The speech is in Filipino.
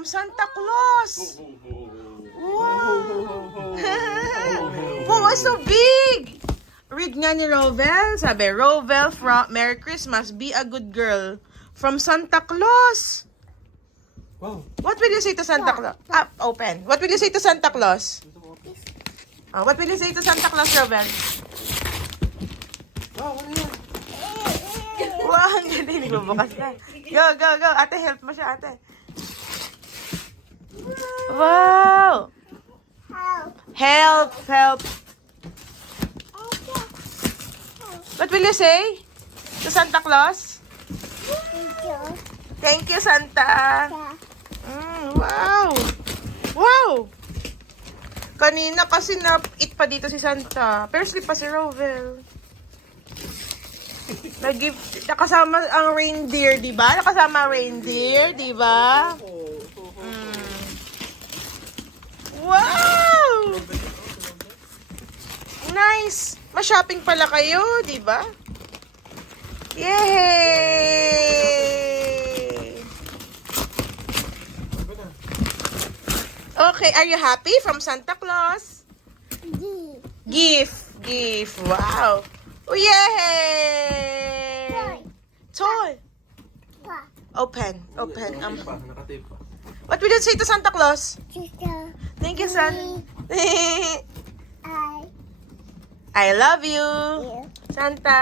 from Santa Claus. Wow! Wow, it's so big! Read nga ni Rovel. Sabi, Rovel from Merry Christmas. Be a good girl. From Santa Claus. Wow. What will you say to Santa Claus? Ah, open. What will you say to Santa Claus? Oh, what will you say to Santa Claus, Rovel? Wow, ano yan? Wow, ang galing. Bubukas na. Go, go, go. Ate, help mo siya, ate. Wow! Help, help. What will you say to Santa Claus? Thank you, Santa. Wow! Wow! Kanina kasi na-eat pa dito si Santa. Pero sleep pa si Rovel. Nakasama ang reindeer, di ba? Nakasama ang reindeer, di ba? Wow! Nice! Ma-shopping pala kayo, di ba? Yay! Okay, are you happy from Santa Claus? Gift. Gift. Wow. Oh, yay! Toy. Open. Open. Nakatape pa. What will you say to Santa Claus? Thank you, son. I love you, Santa.